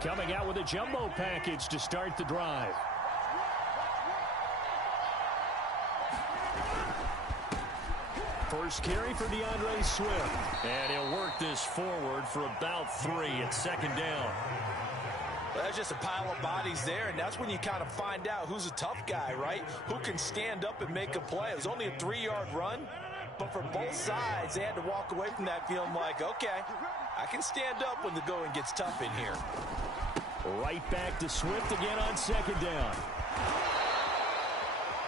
Coming out with a jumbo package to start the drive. First carry for Gr2 Swift. And he'll work this forward for about 3 at second down. Well, that's just a pile of bodies there, and that's when you kind of find out who's a tough guy, right? Who can stand up and make a play. It was only a 3-yard run, but for both sides, they had to walk away from that feeling like, okay, I can stand up when the going gets tough in here. Right back to Swift again on second down.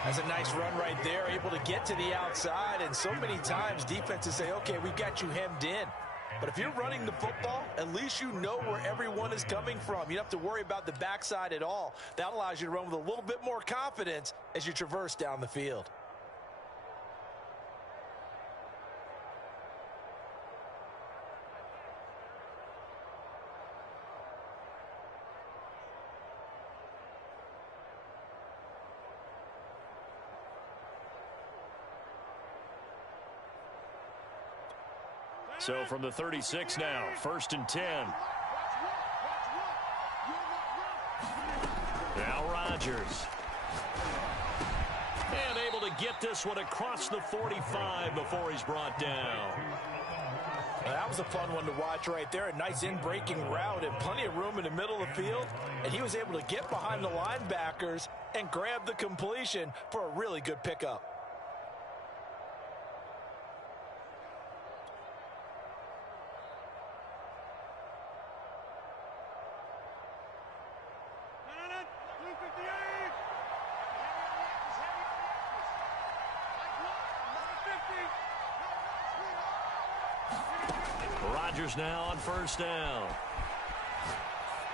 That's a nice run right there, able to get to the outside, and so many times defenses say, okay, we've got you hemmed in. But if you're running the football, at least you know where everyone is coming from. You don't have to worry about the backside at all. That allows you to run with a little bit more confidence as you traverse down the field. So from the 36 now, 1st and 10. Now Rodgers. And able to get this one across the 45 before he's brought down. Well, that was a fun one to watch right there. A nice in-breaking route and plenty of room in the middle of the field. And he was able to get behind the linebackers and grab the completion for a really good pickup. Rodgers now on 1st down.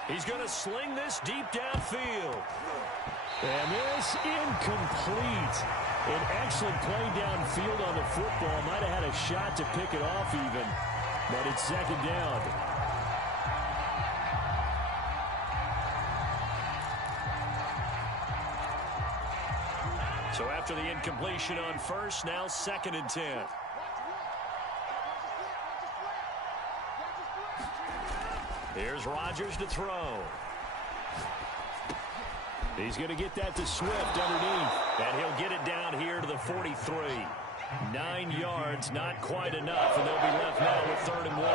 He's going to sling this deep downfield. And this incomplete. An excellent play downfield on the football. Might have had a shot to pick it off even. But it's second down. So after the incompletion on 1st, now 2nd and 10. Here's Rodgers to throw. He's going to get that to Swift underneath. And he'll get it down here to the 43. 9 yards, not quite enough, and they'll be left now with 3rd and 1.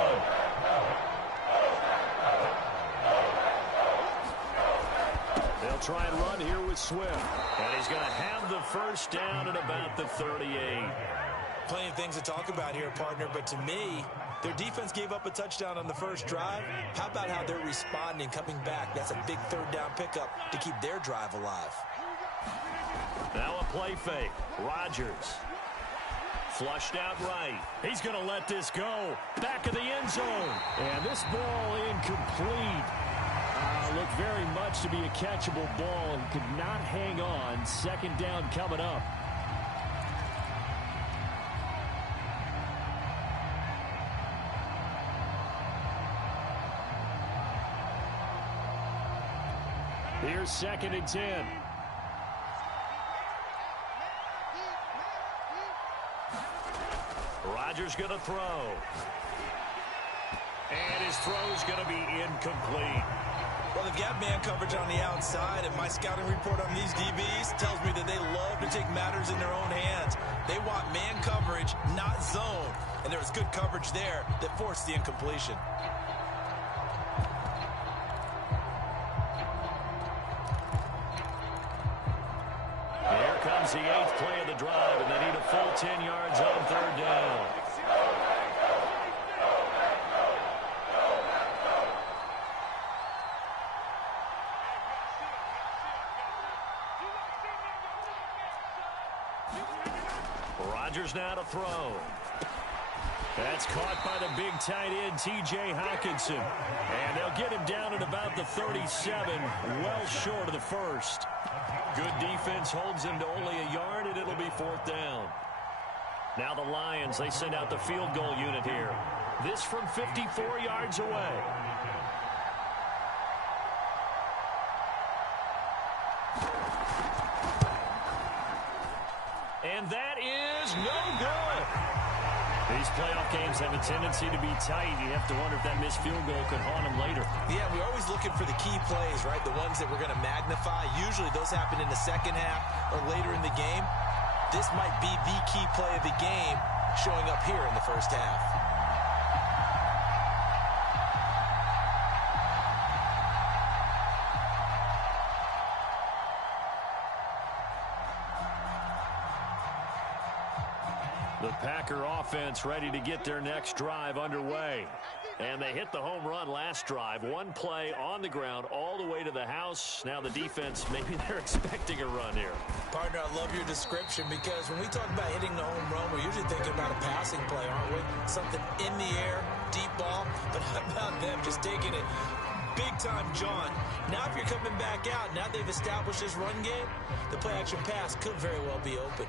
They'll try and run here with Swift. And he's going to have the 1st down at about the 38. Plenty of things to talk about here, partner, but to me, their defense gave up a touchdown on the first drive. How about how they're responding, coming back? That's a big 3rd down pickup to keep their drive alive. Now a play fake. Rodgers. Flushed out right. He's going to let this go. Back of the end zone. And this ball incomplete. Looked very much to be a catchable ball and could not hang on. 2nd down coming up. Here's 2nd and 10. Rodgers going to throw. And his throw's going to be incomplete. Well, they've got man coverage on the outside, and my scouting report on these DBs tells me that they love to take matters in their own hands. They want man coverage, not zone. And there was good coverage there that forced the incompletion. Here comes the 8th play of the drive, and they need a full 10 yards on 3rd down. Rodgers now to throw. That's caught by the big tight end, T.J. Hawkinson. And they'll get him down at about the 37, well short of the 1st. Good defense holds him to only a yard, and it'll be 4th down. Now the Lions, they send out the field goal unit here. This from 54 yards away. And that is no good. These playoff games have a tendency to be tight. You have to wonder if that missed field goal could haunt them later. Yeah, we're always looking for the key plays, right? The ones that we're going to magnify. Usually those happen in the second half or later in the game. This might be the key play of the game showing up here in the first half. The Packer offense ready to get their next drive underway. And they hit the home run last drive. One play on the ground all the way to the house. Now the defense, maybe they're expecting a run here. Partner, I love your description because when we talk about hitting the home run, we're usually thinking about a passing play, aren't we? Something in the air, deep ball. But how about them just taking it big time, John? Now if you're coming back out, now they've established this run game, the play action pass could very well be open.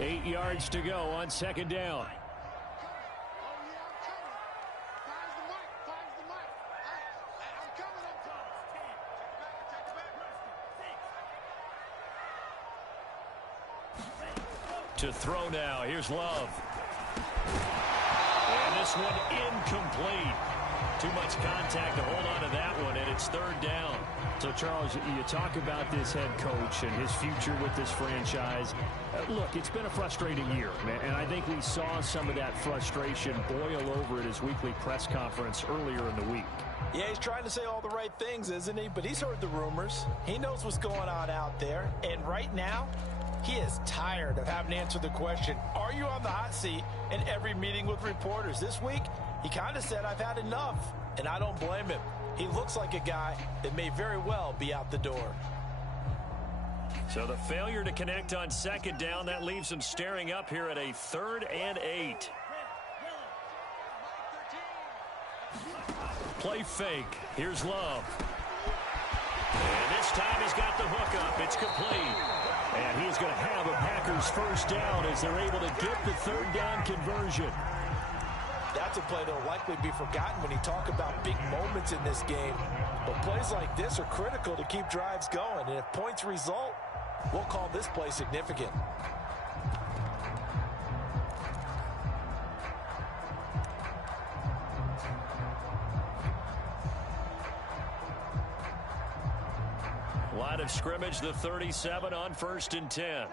Eight yards to go on second down. To throw now. Here's Love. And this one incomplete. Too much contact to hold on to that one, and it's third down. So, Charles, you talk about this head coach and his future with this franchise. Look, it's been a frustrating year, and I think we saw some of that frustration boil over at his weekly press conference earlier in the week. Yeah, he's trying to say all the right things, isn't he? But he's heard the rumors. He knows what's going on out there. And right now, he is tired of having to answer the question, are you on the hot seat, in every meeting with reporters. This week, he kind of said, I've had enough. And I don't blame him. He looks like a guy that may very well be out the door. So the failure to connect on second down, that leaves him staring up here at a 3rd and 8. Play fake. Here's Love. And this time he's got the hook up. It's complete. And he's going to have a Packers first down as they're able to get the 3rd down conversion. That's a play that will likely be forgotten when you talk about big moments in this game. But plays like this are critical to keep drives going. And if points result, we'll call this play significant. Line of scrimmage, the 37 on 1st and 10.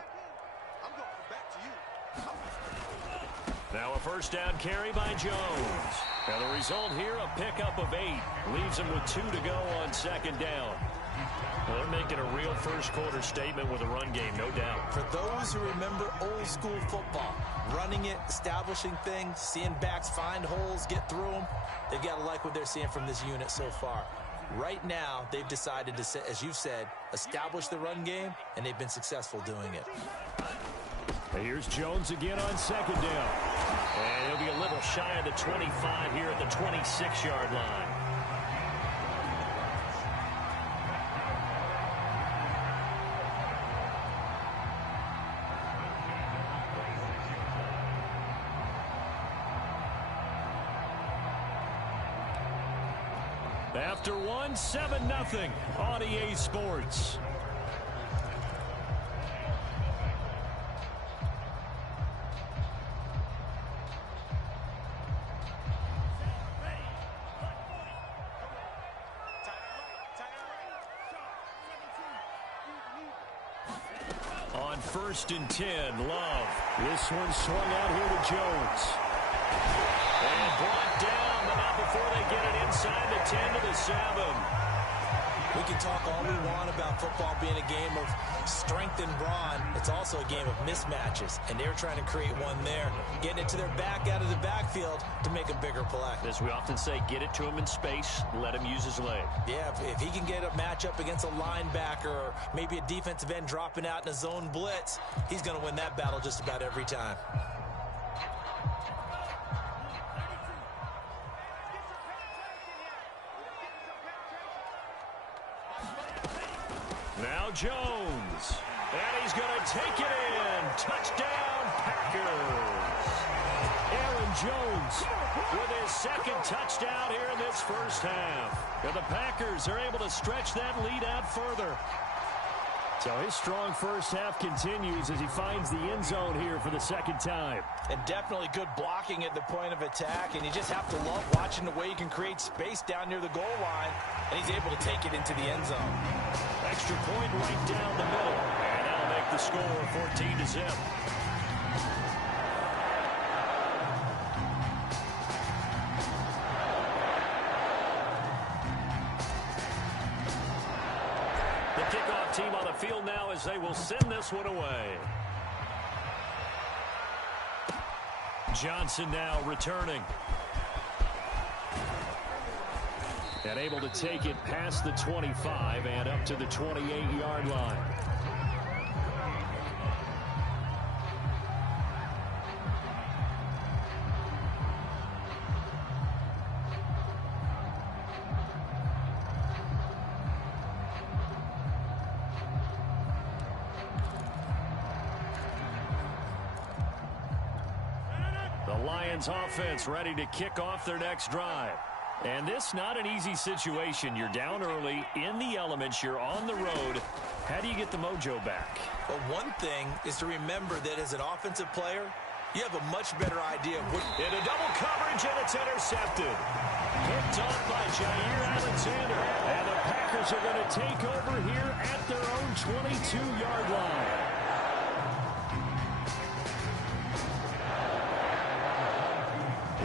Now a first down carry by Jones. And the result here, a pickup of 8. Leaves him with 2 to go on second down. Well, they're making a real first quarter statement with a run game, no doubt. For those who remember old school football, running it, establishing things, seeing backs find holes, get through them, they've got to like what they're seeing from this unit so far. Right now, they've decided to, as you've said, establish the run game, and they've been successful doing it. Here's Jones again on second down. And he'll be a little shy of the 25 here at the 26-yard line. After one, 7-0 on EA Sports. On 1st and 10, Love. This one swung out here to Jones. And brought down, but not before they get it inside the 10 to the 7. We can talk all we want about football being a game of strength and brawn. It's also a game of mismatches, and they're trying to create one there, getting it to their back out of the backfield to make a bigger play. As we often say, get it to him in space, let him use his leg. Yeah, if he can get a matchup against a linebacker or maybe a defensive end dropping out in a zone blitz, he's going to win that battle just about every time. Now Jones. And he's going to take it in. Touchdown, Packers. Aaron Jones with his 2nd touchdown here in this first half. And the Packers are able to stretch that lead out further. So his strong first half continues as he finds the end zone here for the 2nd time. And definitely good blocking at the point of attack. And you just have to love watching the way he can create space down near the goal line. And he's able to take it into the end zone. Extra point right down the middle. And that'll make the score 14-0. The kickoff team on the field now as they will send this one away. Johnson now returning. And able to take it past the 25 and up to the 28-yard line. The Lions offense ready to kick off their next drive. And this not an easy situation. You're down early, in the elements, you're on the road. How do you get the mojo back? Well, one thing is to remember that as an offensive player, you have a much better idea of what... In a double coverage, and it's intercepted. Hit picked off by Jair Alexander. And the Packers are going to take over here at their own 22-yard line.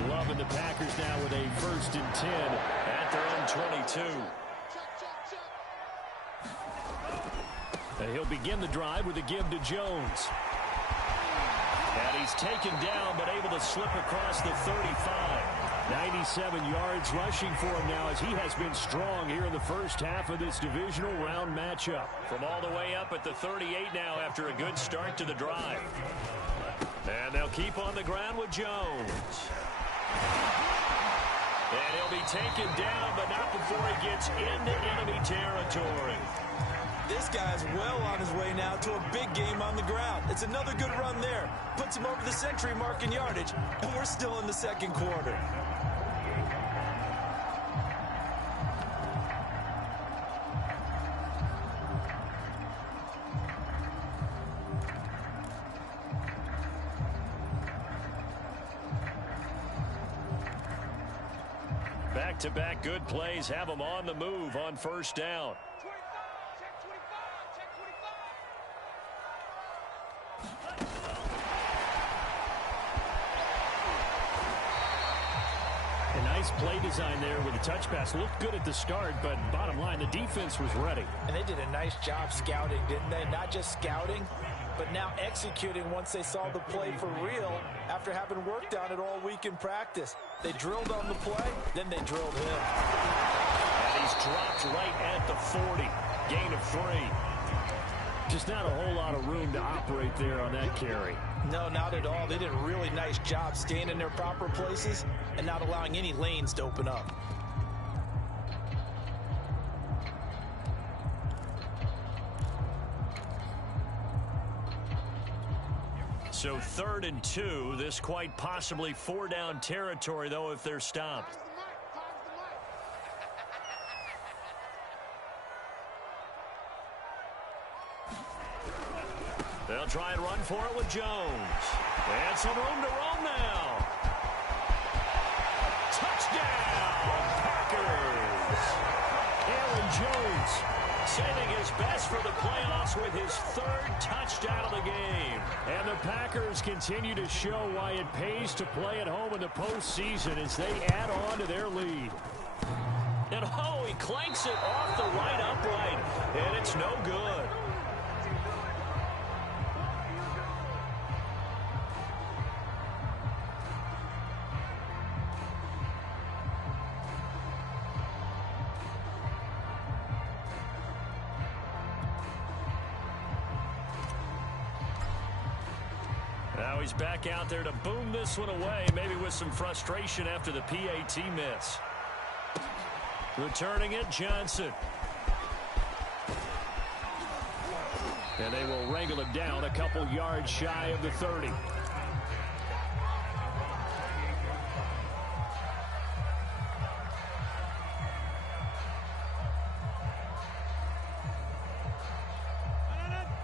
Loving the Packers now with a 1st and 10 at their own 22. He'll begin the drive with a give to Jones. And he's taken down, but able to slip across the 35. 97 yards rushing for him now as he has been strong here in the first half of this divisional round matchup. From all the way up at the 38 now after a good start to the drive. And they'll keep on the ground with Jones. And he'll be taken down, but not before he gets into enemy territory. This guy's well on his way now to a big game on the ground. It's another good run there. Puts him over the century mark in yardage, and we're still in the second quarter. Back-to-back good plays have them on the move on 1st down. A nice play design there with a touch pass. Looked good at the start, but bottom line, the defense was ready. And they did a nice job scouting, didn't they? Not just scouting, but now executing once they saw the play for real after having worked on it all week in practice. They drilled on the play, then they drilled him. And he's dropped right at the 40. Gain of 3. Just not a whole lot of room to operate there on that carry. No, not at all. They did a really nice job staying in their proper places and not allowing any lanes to open up. So 3rd and 2. This quite possibly 4-down territory, though, if they're stopped. They'll try and run for it with Jones. And some room to roam now. Touchdown, Packers. Aaron Jones saving his best for the playoffs with his 3rd touchdown of the game. And the Packers continue to show why it pays to play at home in the postseason as they add on to their lead. And oh, he clanks it off the right upright, and it's no good. Now he's back out there to boom this one away, maybe with some frustration after the PAT miss. Returning it, Johnson. And they will wrangle him down a couple yards shy of the 30.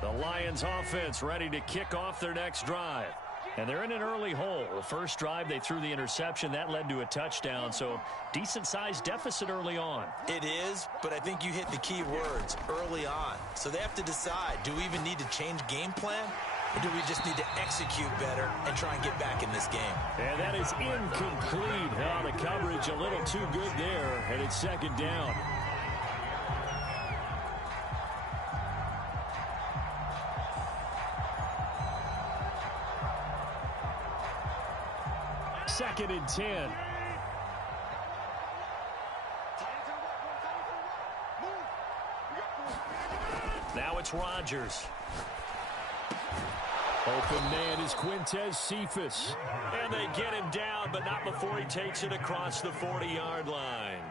The Lions offense ready to kick off their next drive. And they're in an early hole. The first drive, they threw the interception. That led to a touchdown, so decent-sized deficit early on. It is, but I think you hit the key words, early on. So they have to decide, do we even need to change game plan? Or do we just need to execute better and try and get back in this game? And that is incomplete. Oh, the coverage a little too good there, and it's 2nd down. Second and 10. Now it's Rodgers. Open man is Quintez Cephas. And they get him down, but not before he takes it across the 40-yard line.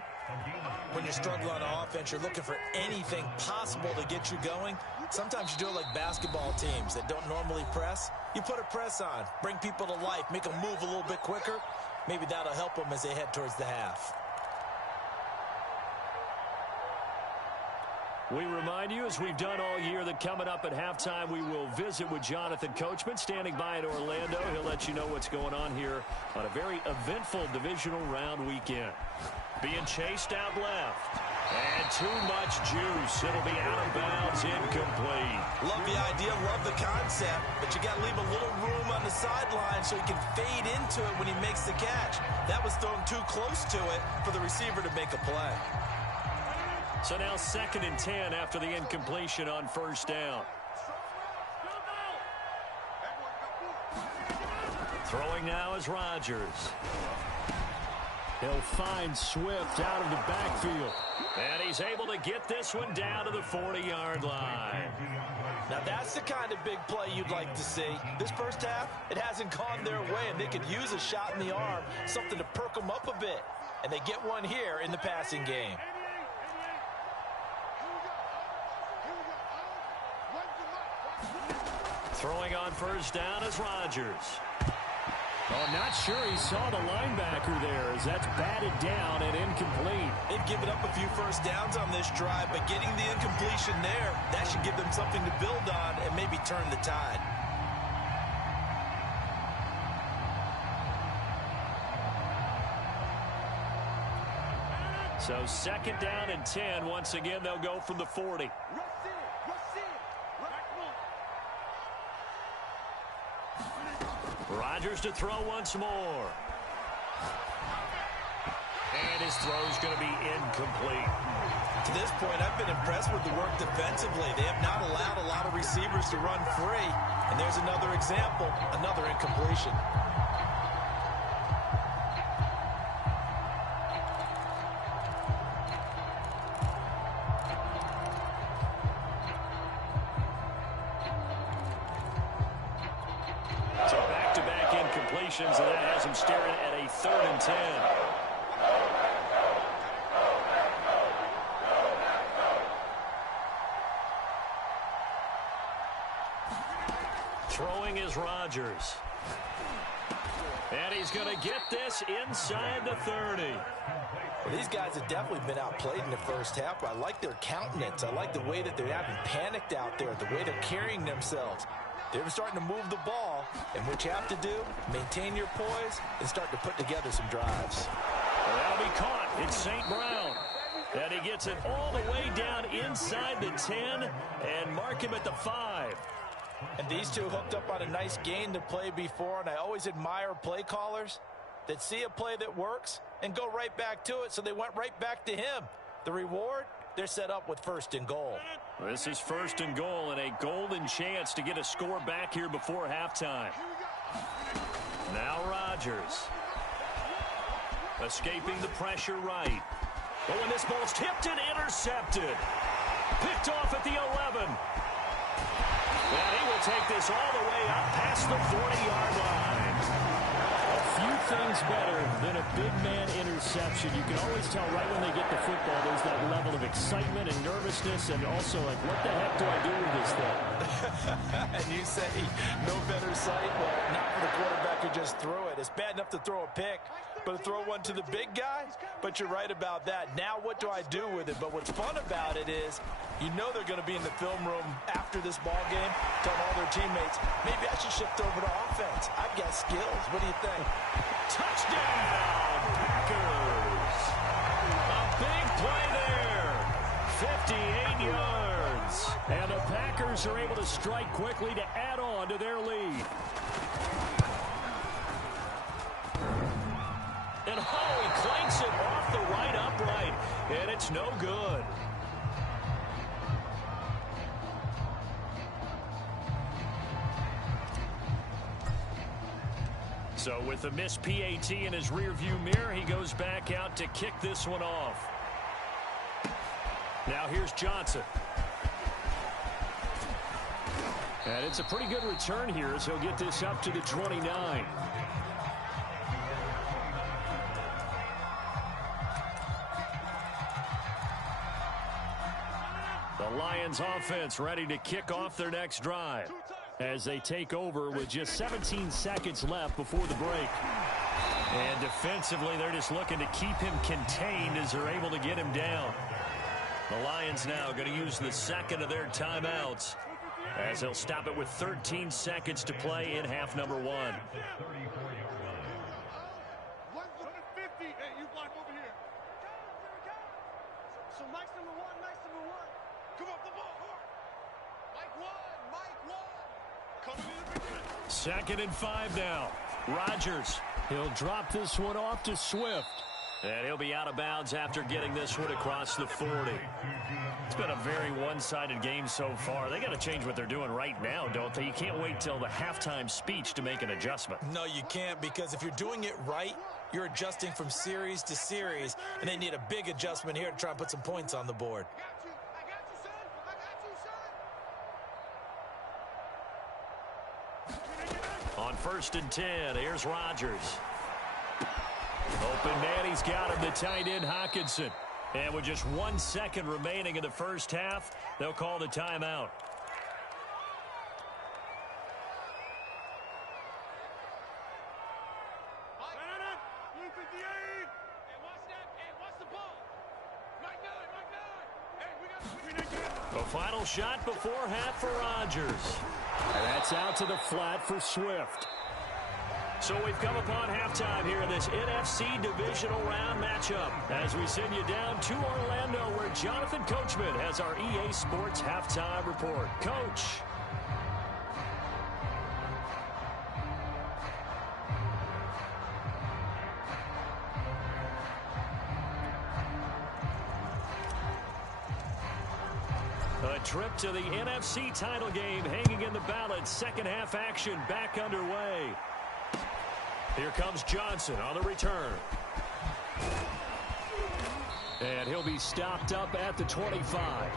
When you're struggling on offense, you're looking for anything possible to get you going. Sometimes you do it like basketball teams that don't normally press. You put a press on, bring people to life, make them move a little bit quicker. Maybe that'll help them as they head towards the half. We remind you, as we've done all year, that coming up at halftime, we will visit with Jonathan Coachman, standing by in Orlando. He'll let you know what's going on here on a very eventful divisional round weekend. Being chased out left. And too much juice. It'll be out of bounds, incomplete. Love the idea, love the concept, but you got to leave a little room on the sideline so he can fade into it when he makes the catch. That was thrown too close to it for the receiver to make a play. So now 2nd and 10 after the incompletion on first down. Throwing now is Rodgers. He'll find Swift out of the backfield. And he's able to get this one down to the 40-yard line. Now that's the kind of big play you'd like to see. This first half, it hasn't gone their way, and they could use a shot in the arm, something to perk them up a bit. And they get one here in the passing game. Throwing on first down is Rodgers. Oh, I'm not sure he saw the linebacker there as that's batted down and incomplete. They've given up a few first downs on this drive, but getting the incompletion there, that should give them something to build on and maybe turn the tide. So 2nd down and 10. Once again, they'll go from the 40. Rodgers to throw once more. And his throw's going to be incomplete. To this point, I've been impressed with the work defensively. They have not allowed a lot of receivers to run free. And there's another example, another incompletion. And that has him staring at a 3rd and 10. Throwing is Rodgers. And he's going to get this inside the 30. Well, these guys have definitely been outplayed in the first half. I like their countenance. I like the way that they haven't panicked out there, the way they're carrying themselves. They're starting to move the ball, and what you have to do, maintain your poise and start to put together some drives. Well, that'll be caught. It's St. Brown. And he gets it all the way down inside the 10 and mark him at the 5. And these two hooked up on a nice gain to play before, and I always admire play callers that see a play that works and go right back to it, so they went right back to him. The reward, they're set up with 1st and goal. This is 1st and goal and a golden chance to get a score back here before halftime. Now Rodgers. Escaping the pressure right. But when this ball's tipped and intercepted. Picked off at the 11. And he will take this all the way up past the 40-yard line. Few things better than a big man interception. You can always tell right when they get the football, there's that level of excitement and nervousness, and also like, what the heck do I do with this thing? And you say no better sight? Well, not for the quarterback who just threw it. It's bad enough to throw a pick, but to throw one to the big guy? But you're right about that. Now what do I do with it? But what's fun about it is you know they're going to be in the film room after this ball game, telling all their teammates, maybe I should shift over to offense. I've got skills. What do you think? Touchdown, Packers. A big play there. 58 yards. And the Packers are able to strike quickly to add on to their lead. And he clanks it off the right upright. And it's no good. So with the missed PAT in his rearview mirror, he goes back out to kick this one off. Now here's Johnson. And it's a pretty good return here as he'll get this up to the 29. The Lions offense ready to kick off their next drive as they take over with just 17 seconds left before the break. And defensively, they're just looking to keep him contained as they're able to get him down. The Lions now going to use the second of their timeouts as they'll stop it with 13 seconds to play in half number 1. So Mike's number one. Come up the ball. Mike one. Coming in the beginning. 2nd and 5 now. Rodgers. He'll drop this one off to Swift. And he'll be out of bounds after getting this one across the 40. It's been a very one-sided game so far. They got to change what they're doing right now, don't they? You can't wait till the halftime speech to make an adjustment. No, you can't, because if you're doing it right, you're adjusting from series to series, and they need a big adjustment here to try and put some points on the board. I got you, son. On 1st and 10, here's Rodgers. Open man, he's got him, the tight end Hawkinson. And with just 1 second remaining in the first half, they'll call the timeout. The final shot before half for Rodgers. And that's out to the flat for Swift. So we've come upon halftime here in this NFC Divisional Round matchup as we send you down to Orlando, where Jonathan Coachman has our EA Sports Halftime Report. Coach. A trip to the NFC title game hanging in the balance. Second half action back underway. Here comes Johnson on the return. And he'll be stopped up at the 25.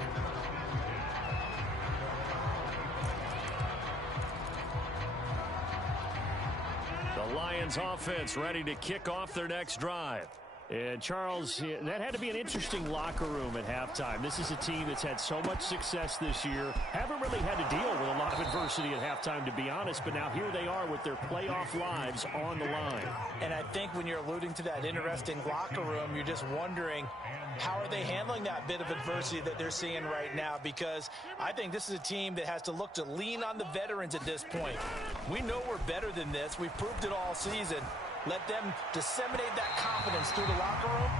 The Lions offense ready to kick off their next drive. And, Charles, that had to be an interesting locker room at halftime. This is a team that's had so much success this year. Haven't really had to deal with a lot of adversity at halftime, to be honest. But now here they are with their playoff lives on the line. And I think when you're alluding to that interesting locker room, you're just wondering, how are they handling that bit of adversity that they're seeing right now? Because I think this is a team that has to look to lean on the veterans at this point. We know we're better than this. We've proved it all season. Let them disseminate that confidence through the locker room.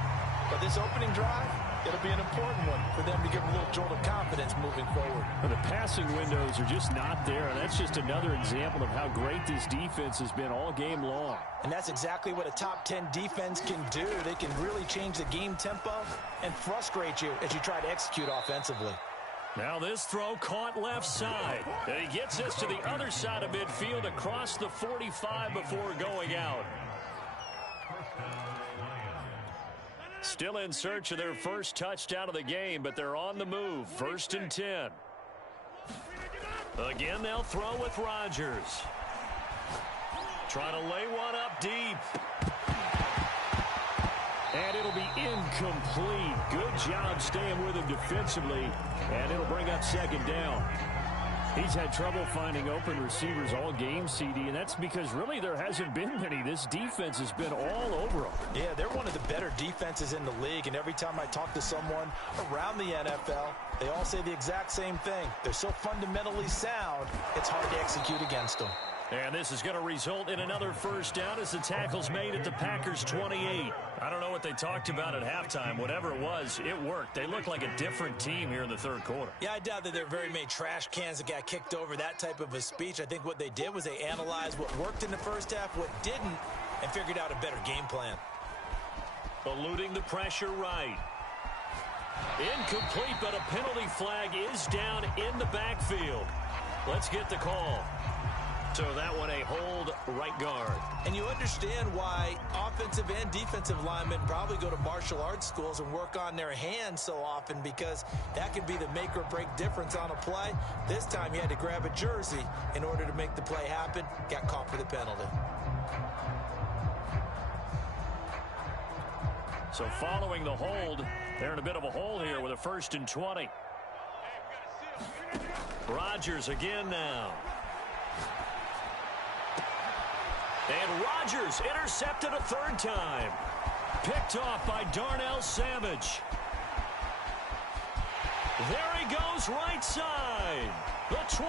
But this opening drive, it'll be an important one for them to give a little jolt of confidence moving forward. Well, the passing windows are just not there, and that's just another example of how great this defense has been all game long. And that's exactly what a top 10 defense can do. They can really change the game tempo and frustrate you as you try to execute offensively. Now this throw caught left side. And he gets this to the other side of midfield across the 45 before going out. Still in search of their first touchdown of the game, but they're on the move. 1st and 10. Again, they'll throw with Rodgers. Trying to lay one up deep. And it'll be incomplete. Good job staying with him defensively. And it'll bring up 2nd down. He's had trouble finding open receivers all game, CD, and that's because really there hasn't been many. This defense has been all over them. Yeah, they're one of the better defenses in the league, and every time I talk to someone around the NFL, they all say the exact same thing. They're so fundamentally sound, it's hard to execute against them. And this is going to result in another first down as the tackle's made at the Packers' 28. I don't know what they talked about at halftime. Whatever it was, it worked. They look like a different team here in the third quarter. Yeah, I doubt that there are very many trash cans that got kicked over, that type of a speech. I think what they did was they analyzed what worked in the first half, what didn't, and figured out a better game plan. Eluding the pressure right. Incomplete, but a penalty flag is down in the backfield. Let's get the call. So that one a hold right guard. And you understand why offensive and defensive linemen probably go to martial arts schools and work on their hands so often, because that can be the make or break difference on a play. This time he had to grab a jersey in order to make the play happen. Got caught for the penalty. So following the hold, they're in a bit of a hole here with a 1st and 20. Rodgers again now. And Rodgers intercepted a 3rd time. Picked off by Darnell Savage. There he goes, right side. The 20.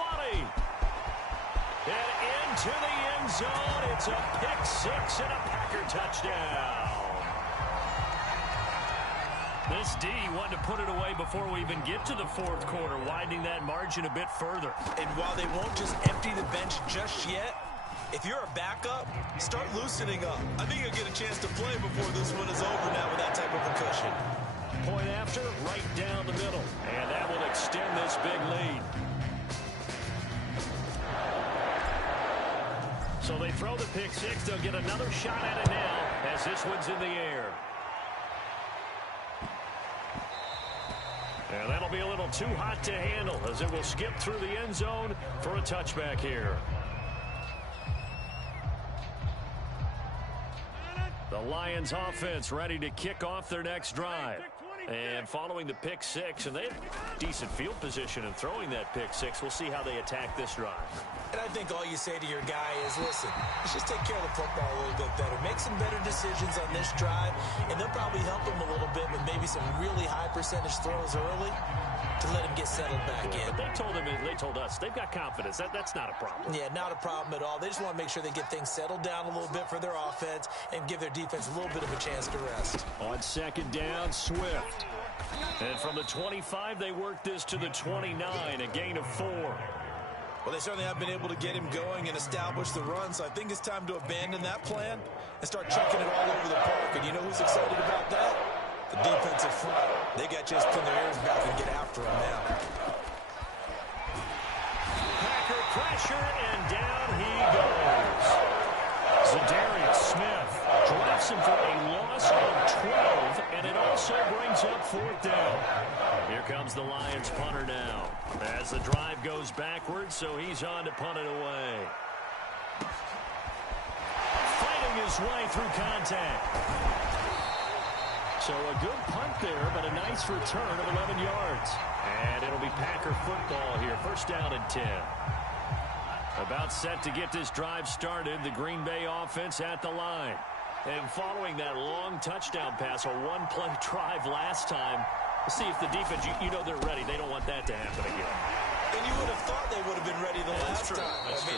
And into the end zone. It's a pick-6 and a Packer touchdown. This D wanted to put it away before we even get to the fourth quarter, widening that margin a bit further. And while they won't just empty the bench just yet, if you're a backup, start loosening up. I think you'll get a chance to play before this one is over now with that type of a cushion. Point after, right down the middle. And that will extend this big lead. So they throw the pick-6. They'll get another shot at it now as this one's in the air. And that'll be a little too hot to handle as it will skip through the end zone for a touchback here. The Lions offense ready to kick off their next drive. And following the pick-6, and they have decent field position in throwing that pick-6. We'll see how they attack this drive. And I think all you say to your guy is, listen, let's just take care of the football a little bit better. Make some better decisions on this drive, and they'll probably help him a little bit with maybe some really high percentage throws early to let him get settled back in. But they told us they've got confidence. That's not a problem. Yeah, not a problem at all. They just want to make sure they get things settled down a little bit for their offense and give their defense a little bit of a chance to rest. On second down, Swift. And from the 25, they work this to the 29, a gain of 4. Well, they certainly have been able to get him going and establish the run, so I think it's time to abandon that plan and start chucking it all over the park. And you know who's excited about that? The defensive front. They got just pin their ears back and get after him now. Packer pressure, and down he goes. Za'Darius Smith drops him for a loss of 12, and it also brings up fourth down. Here comes the Lions punter now as the drive goes backwards, so he's on to punt it away. Fighting his way through contact. So a good punt there, but a nice return of 11 yards. And it'll be Packer football here. First down and 10. About set to get this drive started, the Green Bay offense at the line. And following that long touchdown pass, a one-play drive last time, we'll see if the defense, you know they're ready. They don't want that to happen again. And you would have thought they would have been ready the last time.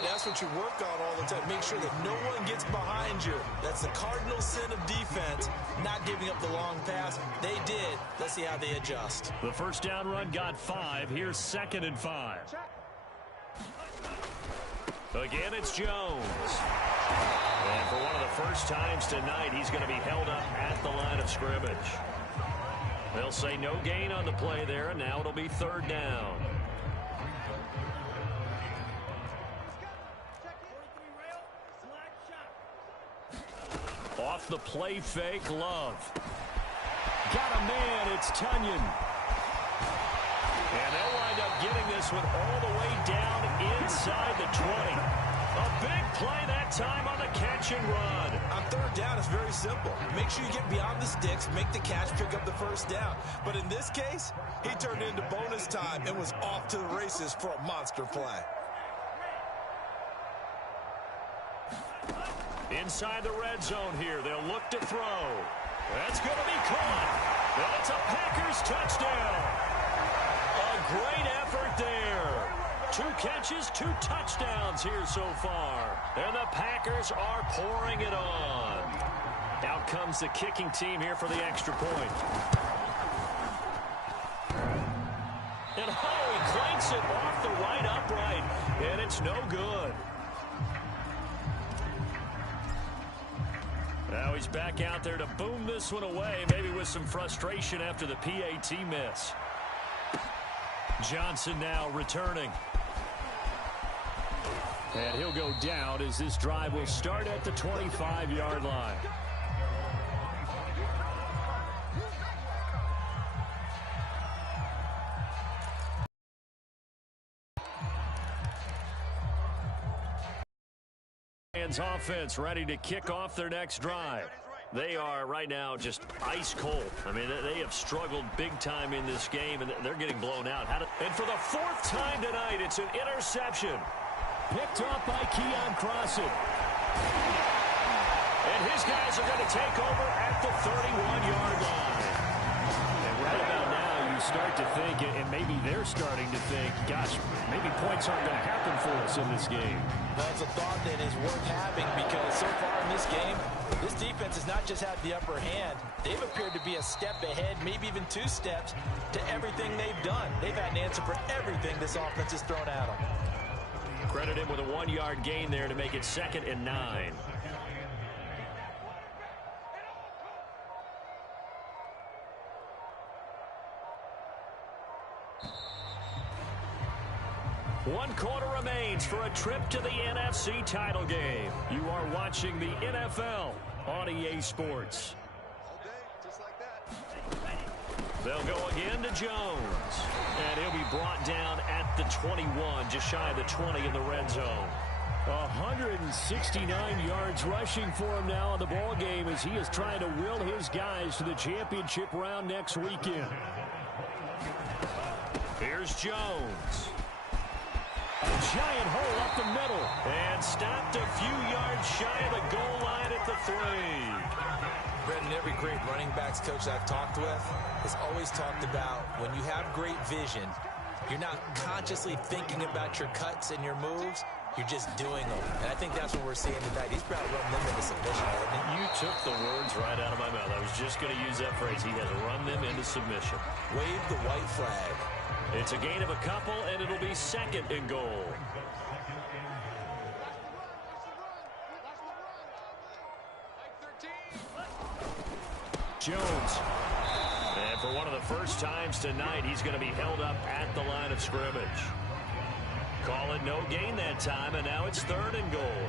That's what you work on all the time. Make sure that no one gets behind you. That's the cardinal sin of defense, not giving up the long pass. They did. Let's see how they adjust. The first down run got 5. Here's second and 5. Again, it's Jones. And for one of the first times tonight, he's going to be held up at the line of scrimmage. They'll say no gain on the play there, and now it'll be third down. Off the play fake, Love. Got a man, it's Tunyon. And they'll wind up getting this one all the way down inside the 20. A big play that time on the catch and run. On third down, it's very simple. Make sure you get beyond the sticks, make the catch, pick up the first down. But in this case, he turned into bonus time and was off to the races for a monster play. Inside the red zone here, they'll look to throw. That's going to be caught. And it's a Packers touchdown. A great effort there. 2 catches, 2 touchdowns here so far. And the Packers are pouring it on. Out comes the kicking team here for the extra point. And he clanks it off the right upright. And it's no good. Now he's back out there to boom this one away, maybe with some frustration after the PAT miss. Johnson now returning. And he'll go down as this drive will start at the 25-yard line. Offense ready to kick off their next drive. They are right now just ice cold. I mean, they have struggled big time in this game, and they're getting blown out. And for the 4th time tonight, it's an interception. Picked up by Keon Crossen. And his guys are going to take over at the 31-yard line. And right about now, you start to think, and maybe they're starting to think, gosh, maybe points aren't going to happen for us in this game. That's a thought that is worth having because so far in this game, this defense has not just had the upper hand. They've appeared to be a step ahead, maybe even 2 steps to everything they've done. They've had an answer for everything this offense has thrown at them. Credit him with a 1-yard gain there to make it 2nd and 9. One quarter remains for a trip to the NFC title game. You are watching the NFL on EA Sports. They'll go again to Jones. And he'll be brought down at the 21, just shy of the 20 in the red zone. 169 yards rushing for him now in the ball game as he is trying to will his guys to the championship round next weekend. Here's Jones. A giant hole up the middle. And stopped a few yards shy of the goal line at the 3. Brendan, every great running backs coach I've talked with has always talked about when you have great vision, you're not consciously thinking about your cuts and your moves. You're just doing them. And I think that's what we're seeing tonight. He's probably run them into submission. You took the words right out of my mouth. I was just going to use that phrase. He has run them into submission. Wave the white flag. It's a gain of a couple, and it'll be 2nd and goal. Jones. And for one of the first times tonight, he's going to be held up at the line of scrimmage. Call it no gain that time, and now it's 3rd and goal.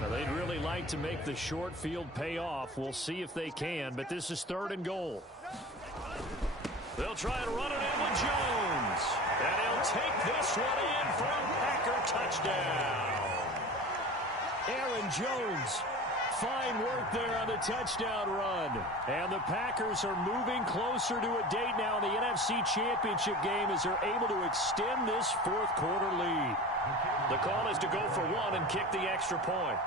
Now, they'd really like to make the short field pay off. We'll see if they can, but this is 3rd and goal. They'll try and run it in with Jones. And he'll take this one in for a Packer touchdown. Aaron Jones. Fine work there on the touchdown run. And the Packers are moving closer to a date now in the NFC Championship game as they're able to extend this 4th quarter lead. The call is to go for 1 and kick the extra point.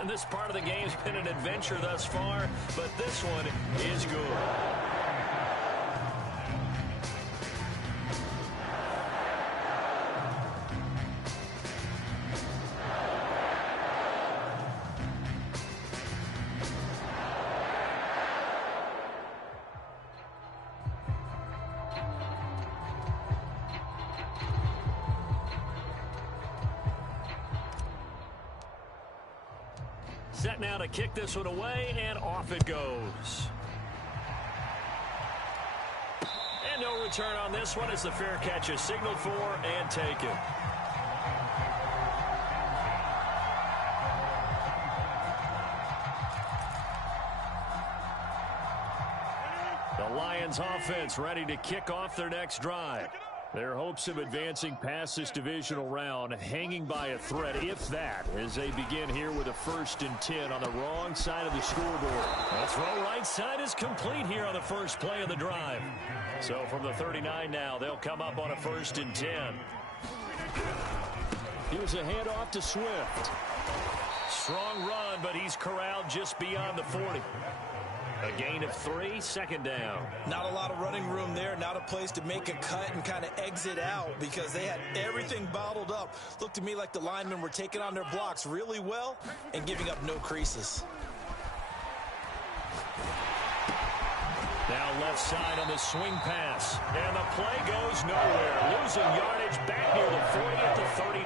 And this part of the game's been an adventure thus far, but this one is good. Set now to kick this one away, and off it goes. And no return on this one as the fair catch is signaled for and taken. The Lions offense ready to kick off their next drive. Their hopes of advancing past this divisional round hanging by a thread, if that, as they begin here with a 1st and 10 on the wrong side of the scoreboard. The throw right side is complete here on the first play of the drive. So from the 39 now, they'll come up on a 1st and 10. Here's a handoff to Swift. Strong run, but he's corralled just beyond the 40. A gain of 3, 2nd down. Not a lot of running room there, not a place to make a cut and kind of exit out because they had everything bottled up. Looked to me like the linemen were taking on their blocks really well and giving up no creases. Now left side on the swing pass. And the play goes nowhere. Losing yardage back near the 40 at the 39.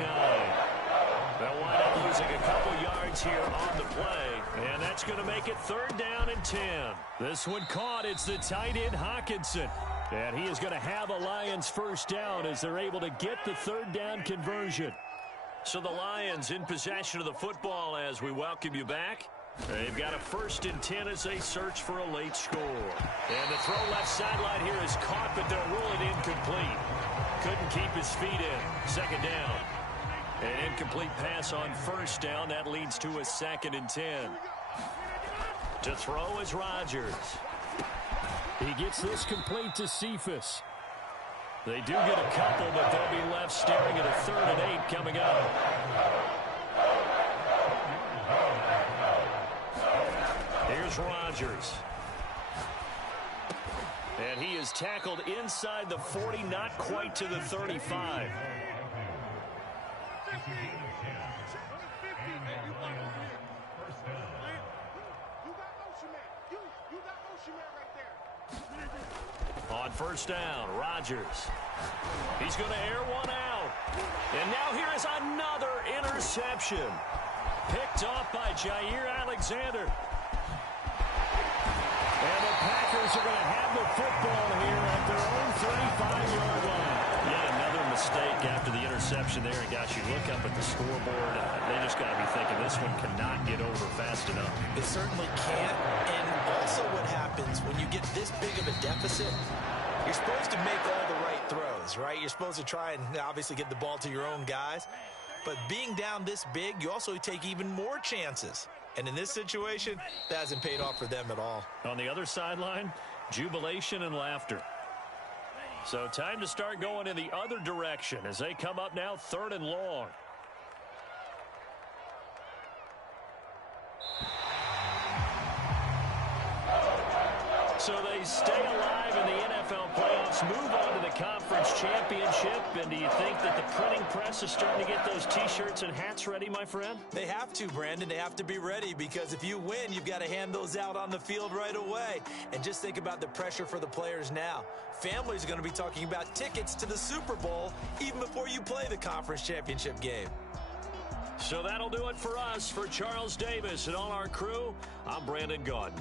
They'll wind up losing a couple yards here on the play. And that's going to make it 3rd down and 10. This one caught. It's the tight end, Hawkinson. And he is going to have a Lions 1st down as they're able to get the 3rd down conversion. So the Lions in possession of the football as we welcome you back. They've got a 1st and 10 as they search for a late score. And the throw left sideline here is caught, but they'll rule it incomplete. Couldn't keep his feet in. 2nd down. An incomplete pass on 1st down. That leads to a 2nd and 10. To throw is Rodgers. He gets this complete to Cephas. They do get a couple, but they'll be left staring at a 3rd and 8 coming up. is Rodgers. And he is tackled inside the 40, not quite to the 35. On first down, Rodgers. He's going to air one out. And now here is another interception. Picked off by Jair Alexander. And the Packers are going to have the football here at their own 35-yard line. Yet another mistake after the interception there. And gosh, you look up at the scoreboard, they just got to be thinking this one cannot get over fast enough. It certainly can't. And also what happens when you get this big of a deficit, you're supposed to make all the right throws, right? You're supposed to try and obviously get the ball to your own guys. But being down this big, you also take even more chances. And in this situation, that hasn't paid off for them at all. On the other sideline, jubilation and laughter. So time to start going in the other direction as they come up now 3rd and long. So they stay alive in the NFL playoffs, move on to the conference championship. And do you think that the printing press is starting to get those T-shirts and hats ready, my friend? They have to, Brandon. They have to be ready because if you win, you've got to hand those out on the field right away. And just think about the pressure for the players now. Families are going to be talking about tickets to the Super Bowl even before you play the conference championship game. So that'll do it for us. For Charles Davis and all our crew, I'm Brandon Gaudin.